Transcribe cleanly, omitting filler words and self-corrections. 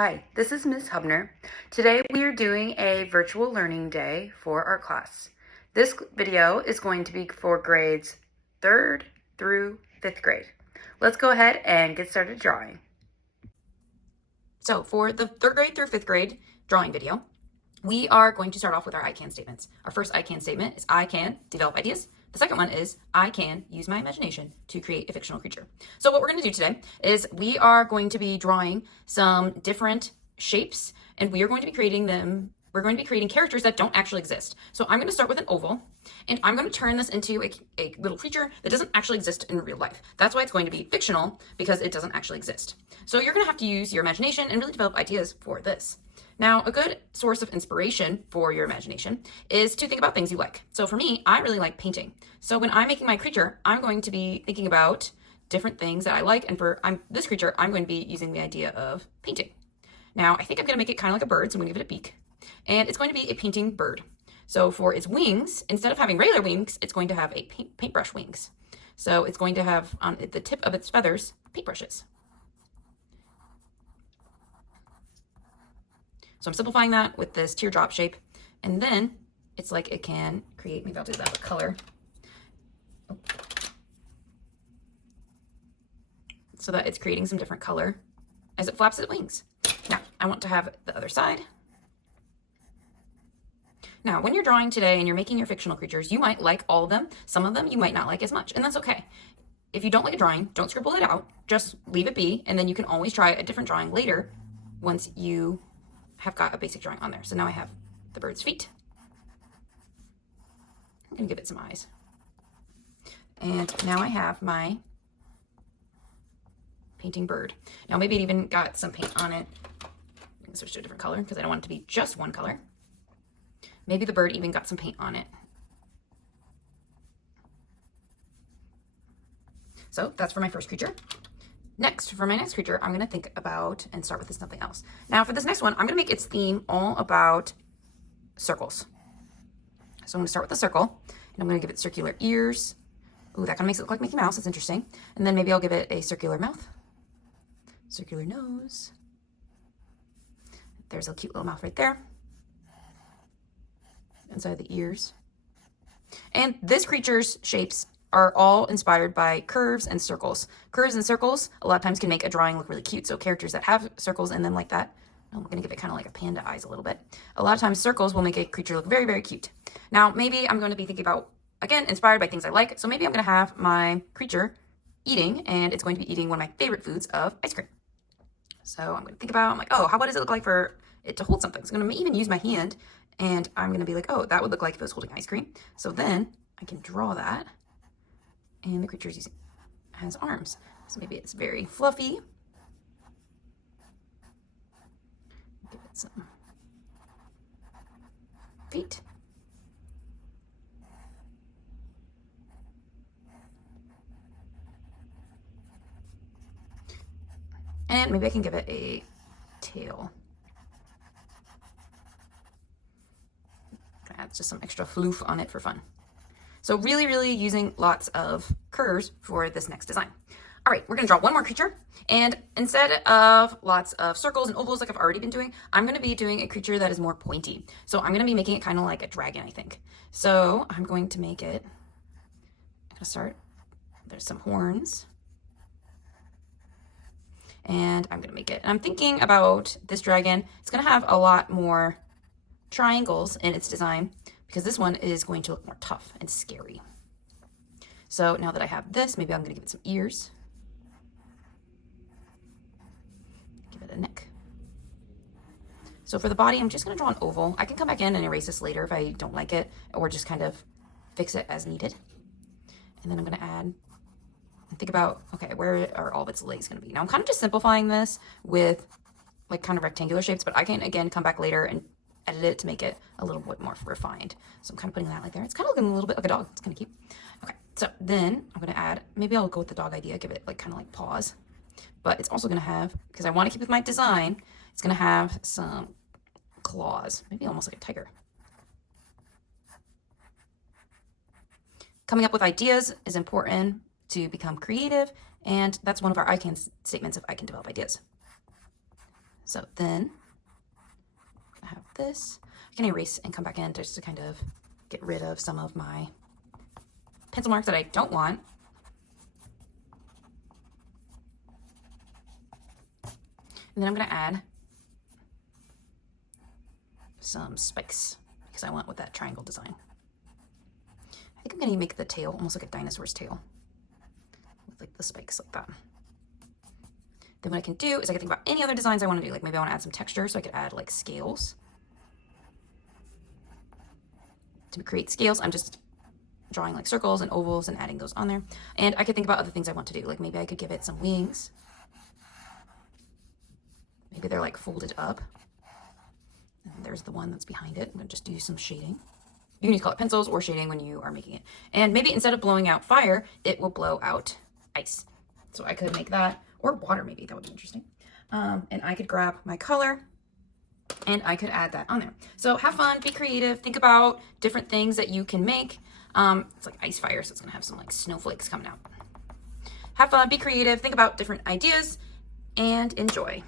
Hi, this is Ms. Hubner. Today we are doing a virtual learning day for our class. This video is going to be for grades 3rd through 5th grade. Let's go ahead and get started drawing. So for the 3rd grade through 5th grade drawing video, we are going to start off with our I can statements. Our first I can statement is I can develop ideas. The second one is I can use my imagination to create a fictional creature. So what we're going to do today is we are going to be drawing some different shapes, and we are going to be creating them. We're going to be creating characters that don't actually exist. So I'm going to start with an oval, and I'm going to turn this into a little creature that doesn't actually exist in real life. That's why it's going to be fictional, because it doesn't actually exist. So you're going to have to use your imagination and really develop ideas for this. Now, a good source of inspiration for your imagination is to think about things you like. So for me, I really like painting. So when I'm making my creature, I'm going to be thinking about different things that I like. And for this creature, I'm going to be using the idea of painting. Now, I think I'm going to make it kind of like a bird, so I'm going to give it a beak. And it's going to be a painting bird. So for its wings, instead of having regular wings, it's going to have a paintbrush wings. So it's going to have on the tip of its feathers paintbrushes. So I'm simplifying that with this teardrop shape. And then it's like it can create, maybe I'll do that with color. So that it's creating some different color as it flaps its wings. Now, I want to have the other side. Now, when you're drawing today and you're making your fictional creatures, you might like all of them. Some of them you might not like as much, and that's okay. If you don't like a drawing, don't scribble it out. Just leave it be, and then you can always try a different drawing later once you have got a basic drawing on there. So now I have the bird's feet. I'm going to give it some eyes. And now I have my painting bird. Now maybe it even got some paint on it. I can switch to a different color because I don't want it to be just one color. Maybe the bird even got some paint on it. So that's for my first creature. Next, for my next creature, I'm going to think about and start with something else. Now for this next one, I'm going to make its theme all about circles. So I'm going to start with a circle, and I'm going to give it circular ears. Ooh, that kind of makes it look like Mickey Mouse. That's interesting. And then maybe I'll give it a circular mouth, circular nose. There's a cute little mouth right there. Inside the ears. And this creature's shapes are all inspired by curves and circles. Curves and circles a lot of times can make a drawing look really cute. So characters that have circles in them like that, I'm going to give it kind of like a panda eyes a little bit. A lot of times circles will make a creature look very, very cute. Now, maybe I'm going to be thinking about, again, inspired by things I like. So maybe I'm going to have my creature eating, and it's going to be eating one of my favorite foods of ice cream. So I'm going to think about, I'm like, oh, what does it look like for it to hold something? So I'm going to even use my hand, and I'm going to be like, oh, that would look like if it was holding ice cream. So then I can draw that. And the creature has arms. So maybe it's very fluffy. Give it some feet. And maybe I can give it a tail. Add just some extra floof on it for fun. So really, really using lots of curves for this next design. All right, we're gonna draw one more creature. And instead of lots of circles and ovals like I've already been doing, I'm gonna be doing a creature that is more pointy. So I'm gonna be making it kind of like a dragon, I think. So I'm going to make it, I'm gonna start, there's some horns. And I'm gonna make it, and I'm thinking about this dragon. It's gonna have a lot more triangles in its design, because this one is going to look more tough and scary. So now that I have this, maybe I'm going to give it some ears. Give it a neck. So for the body, I'm just going to draw an oval. I can come back in and erase this later if I don't like it, or just kind of fix it as needed. And then I'm going to add and think about, okay, where are all of its legs going to be? Now I'm kind of just simplifying this with like kind of rectangular shapes, but I can again come back later and edit it to make it a little bit more refined. So I'm kind of putting that like there. It's kind of looking a little bit like a dog. It's kind of cute. Okay, so then I'm going to add, maybe I'll go with the dog idea, give it like kind of like paws. But it's also going to have, because I want to keep with my design, it's going to have some claws, maybe almost like a tiger. Coming up with ideas is important to become creative, and that's one of our I can statements of I can develop ideas. So then I have this. I can erase and come back in just to kind of get rid of some of my pencil marks that I don't want. And then I'm going to add some spikes because I went with that triangle design. I think I'm going to make the tail almost like a dinosaur's tail with like the spikes like that. Then what I can do is I can think about any other designs I want to do. Like maybe I want to add some texture, so I could add like scales. To create scales, I'm just drawing like circles and ovals and adding those on there. And I could think about other things I want to do. Like maybe I could give it some wings. Maybe they're like folded up. And there's the one that's behind it. I'm going to just do some shading. You can use colored pencils or shading when you are making it. And maybe instead of blowing out fire, it will blow out ice. So I could make that, or water maybe, that would be interesting. And I could grab my color and I could add that on there. So have fun, be creative, think about different things that you can make. It's like ice fire, so it's gonna have some like snowflakes coming out. Have fun, be creative, think about different ideas, and enjoy.